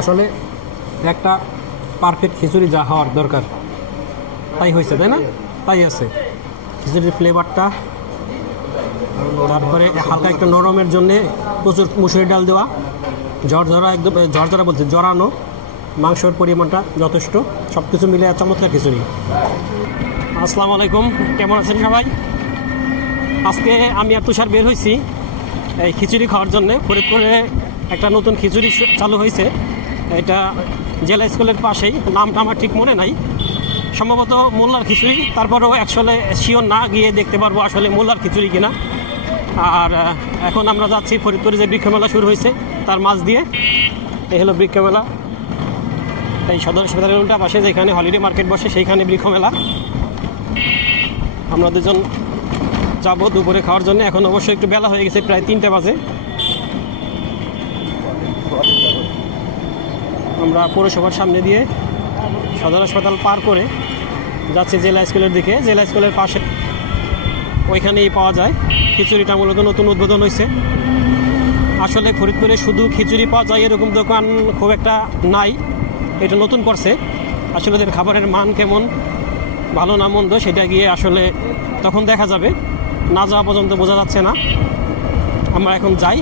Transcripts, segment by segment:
আসলে একটা পারফেক্ট খিচুড়ি যা হওয়ার দরকার তাই হয়েছে, তাই না? তাই আছে খিচুড়ির ফ্লেভারটা, তারপরে হালকা একটু নরমের জন্যে প্রচুর মুসুরি ডাল দেওয়া, ঝরঝরা একদম ঝরঝরা বলতে জড়ানো, মাংসের পরিমাণটা যথেষ্ট, সব কিছু মিলে চমৎকার খিচুড়ি। আসসালামু আলাইকুম, কেমন আছেন সবাই? আজকে আমি আর তুষার বের হয়েছি এই খিচুড়ি খাওয়ার জন্যে। ফরিদপুরে একটা নতুন খিচুড়ি চালু হয়েছে, এটা জেলা স্কুলের পাশেই, নামটা আমার ঠিক মনে নাই, সম্ভবত মোল্লার খিচুড়ি। তারপরেও আসলে শিওর না, গিয়ে দেখতে পারবো আসলে মোল্লার খিচুড়ি কিনা। আর এখন আমরা যাচ্ছি ফরিদপুরে যে বৃক্ষ মেলা শুরু হয়েছে তার মাঝ দিয়ে। এই হলো বৃক্ষ মেলা, এই সদর হাসপাতালের উল্টা পাশে যেখানে হলিডে মার্কেট বসে সেইখানে বৃক্ষ মেলা। আমরা দুজন যাবো দুপুরে খাওয়ার জন্য। এখন অবশ্যই একটু বেলা হয়ে গেছে, প্রায় 3টা বাজে। আমরা পৌরসভার সামনে দিয়ে সদর হাসপাতাল পার করে যাচ্ছি জেলা স্কুলের দিকে। জেলা স্কুলের পাশে ওইখানেই পাওয়া যায় খিচুড়িটা, মূলত নতুন উদ্বোধন হয়েছে। আসলে ফরিদপুরে শুধু খিচুড়ি পাওয়া যায় এরকম দোকান খুব একটা নাই, এটা নতুন করছে। আসলে এদের খাবারের মান কেমন, ভালো না মন্দ, সেটা গিয়ে আসলে তখন দেখা যাবে, না যাওয়া পর্যন্ত বোঝা যাচ্ছে না। আমরা এখন যাই,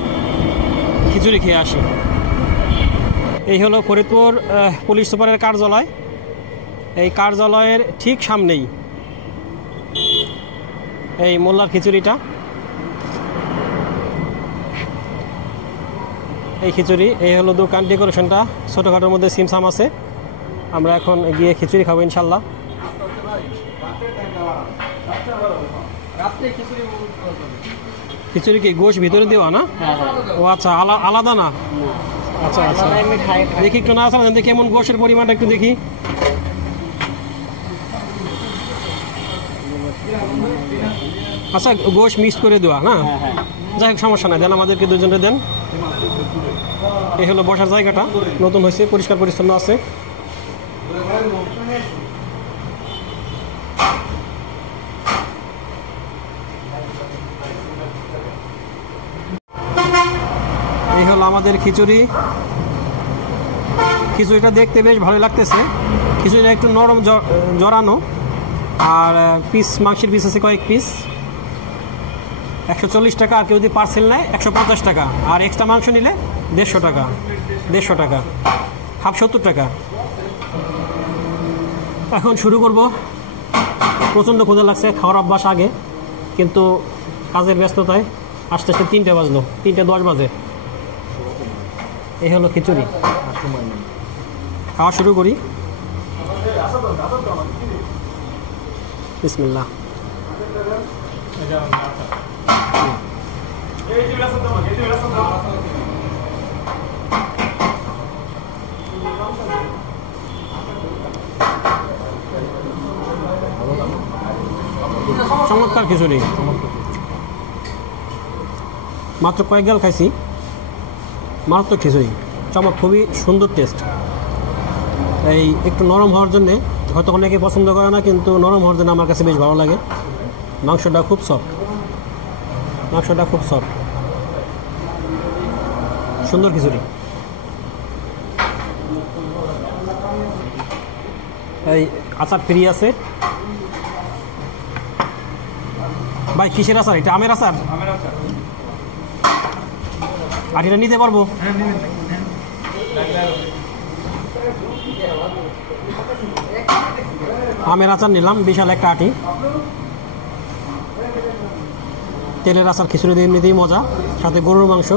খিচুড়ি খেয়ে আসি। এই হলো ফরিদপুর পুলিশ সুপারের কার্যালয়। এই কার্যালয়ের ঠিক সামনেই এই মোল্লার খিচুড়িটা, এই খিচুড়ি। এই হলো দোকান, ডেকোরেশনটা ছোটোখাটোর মধ্যে সিমসাম আছে। আমরা এখন গিয়ে খিচুড়ি খাবো ইনশাল্লাহ। খিচুড়ি কি গোশ ভিতরে দেওয়া না? ও আচ্ছা, আলাদা না? আচ্ছা আচ্ছা, দেখি একটু না আসলে দেখি কেমন গোশের পরিমাণটা একটু দেখি। আচ্ছা, গোশ মিক্স করে দেওয়া না? যাই হোক, সমস্যা নাই, দেন আমাদেরকে দুজনে দেন। এই হলো বসার জায়গাটা, নতুন হয়েছে, পরিষ্কার পরিচ্ছন্ন আছে। এই হলো আমাদের খিচুড়ি। খিচুড়িটা দেখতে বেশ ভালো লাগতেছে। খিচুড়িটা একটু নরম জড়ানো, আর পিস, মাংসের পিস আছে কয়েক পিস। 140 টাকা, আর কেউ যদি পার্সেল নেয় 150 টাকা, আর এক্সট্রা মাংস নিলে 150 টাকা। 150 টাকা, হাফ 70 টাকা। এখন শুরু করব। প্রচণ্ড ক্ষুধা লাগছে, খাওয়ার অভ্যাস আগে, কিন্তু কাজের ব্যস্ততায় আস্তে আস্তে 3টে বাজলো, 3:10 বাজে। এই হলো খিচুড়ি, খাওয়া শুরু করি। বিসমিল্লাহ। চমৎকার খিচুড়ি, মাত্র কয়েক গাল খাইছি, মারাত্মক খিচুড়ি, খুবই সুন্দর টেস্ট। এই একটু নরম হওয়ার জন্যে, হয়তো অনেকে পছন্দ করে না, কিন্তু নরম হওয়ার জন্য আমার কাছে বেশ ভালো লাগে। মাংসটা খুব সফট, সুন্দর খিচুড়ি। এই আচার ফ্রি আছে ভাই। কিসের আচার এটা? আমের আচার? আর এটা নিতে পারবো? আমের আচার নিলাম, বিশাল একটা আটি। তেলের আচার খিচুড়ি দিয়ে এমনিতেই মজা, সাথে গরুর মাংস,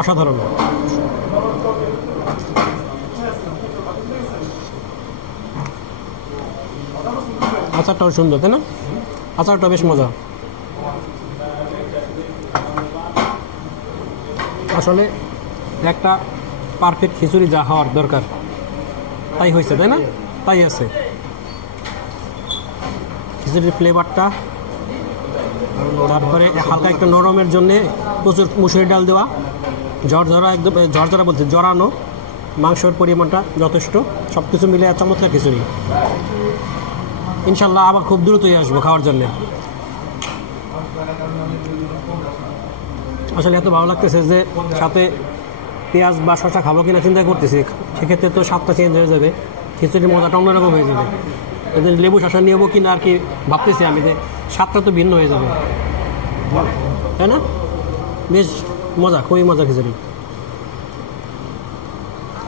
অসাধারণ। আচারটাও সুন্দর, তাই না? আচারটা বেশ মজা। আসলে একটা পারফেক্ট খিচুড়ি যা হওয়ার দরকার তাই হয়েছে, তাই না? তাই আছে খিচুড়ির ফ্লেভারটা, তারপরে হালকা একটু নরমের জন্যে প্রচুর মুসুরি ডাল দেওয়া, ঝরঝরা একদম ঝরঝরা বলতে জড়ানো, মাংসের পরিমাণটা যথেষ্ট, সব কিছু মিলে চমৎকার খিচুড়ি। ইনশাল্লাহ আবার খুব দ্রুতই আসবো খাওয়ার জন্যে। আসলে এত ভালো লাগতেছে যে সাথে পেঁয়াজ বা শসা খাবো কিনা চিন্তা করতেছি, সেক্ষেত্রে তো স্বাদটা চেঞ্জ হয়ে যাবে, খিচুড়ির মজাটা অন্যরকম হয়ে যাবে। এদের লেবু শসা নেবো কিনা আর কি ভাবতেছি আমি, যে স্বাদটা তো ভিন্ন হয়ে যাবে, তাই না? বেশ মজা, খুবই মজা খিচুড়ি।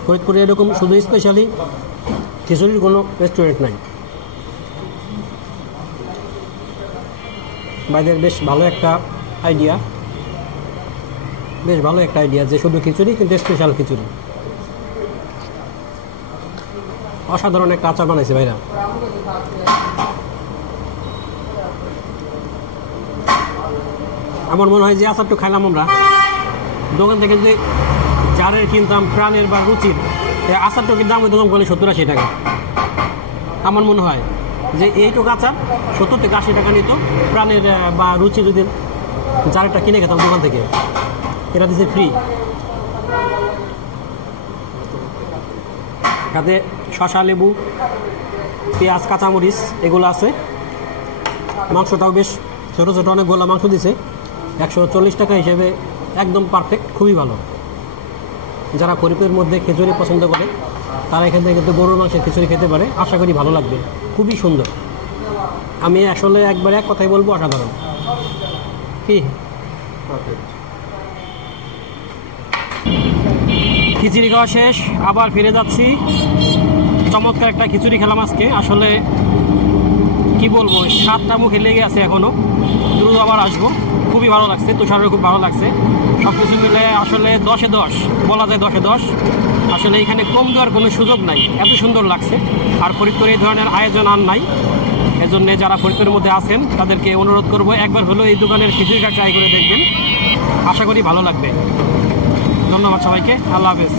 ফরিদপুরে এরকম শুধু স্পেশালি খিচুড়ির কোনো রেস্টুরেন্ট নাই। বাইরের বেশ ভালো একটা আইডিয়া, যে শুধু খিচুড়ি কিন্তু স্পেশাল খিচুড়ি। অসাধারণ একটা আচার বানাইছে ভাইরা। আমার মনে হয় যে আচারটা খাইলাম আমরা দোকান থেকে, যে জারের কিনতাম প্রাণের বা রুচির, আচারটা কিন্তু দাম হইতাম বলে 70-80 টাকা। আমার মনে হয় যে এইটুকু আচার 70 থেকে 80 টাকা নিত প্রাণের বা রুচি, যদি জারটা কিনে খেতাম দোকান থেকে। এটা দিচ্ছে ফ্রি, তাতে শসা, লেবু, পেঁয়াজ, কাঁচামরিচ এগুলো আছে। মাংসটাও বেশ ছোটো ছোটো অনেক গোলা মাংস দিছে, 140 টাকা হিসেবে একদম পারফেক্ট, খুবই ভালো। যারা ফরিদপুরের মধ্যে খিচুড়ি পছন্দ করে তারা এখান থেকে কিন্তু গরুর মাংসের খিচুড়ি খেতে পারে, আশা করি ভালো লাগবে, খুবই সুন্দর। আমি আসলে একবার এক কথাই বলবো, অসাধারণ। কি খিচুড়ি খাওয়া শেষ, আবার ফিরে যাচ্ছি। চমৎকার একটা খিচুড়ি খেলাম আজকে, আসলে কি বলবো, 7টা মুখে লেগে আছে এখনো, দ্রুত আবার আসবো। খুবই ভালো লাগছে, তুষারের খুব ভালো লাগছে। সব কিছু মিলে আসলে 10-এ 10 বলা যায়, 10-এ 10। আসলে এখানে কম দেওয়ার কোনো সুযোগ নাই, এত সুন্দর লাগছে। আর ফরিদপুরে এই ধরনের আয়োজন আর নাই, এজন্য যারা ফরিদপুরের মধ্যে আছেন তাদেরকে অনুরোধ করবো একবার হলেও এই দোকানের খিচুড়িটা ট্রাই করে দেখবেন, আশা করি ভালো লাগবে। ধন্যবাদ সবাইকে, আল্লাহ হাফেজ।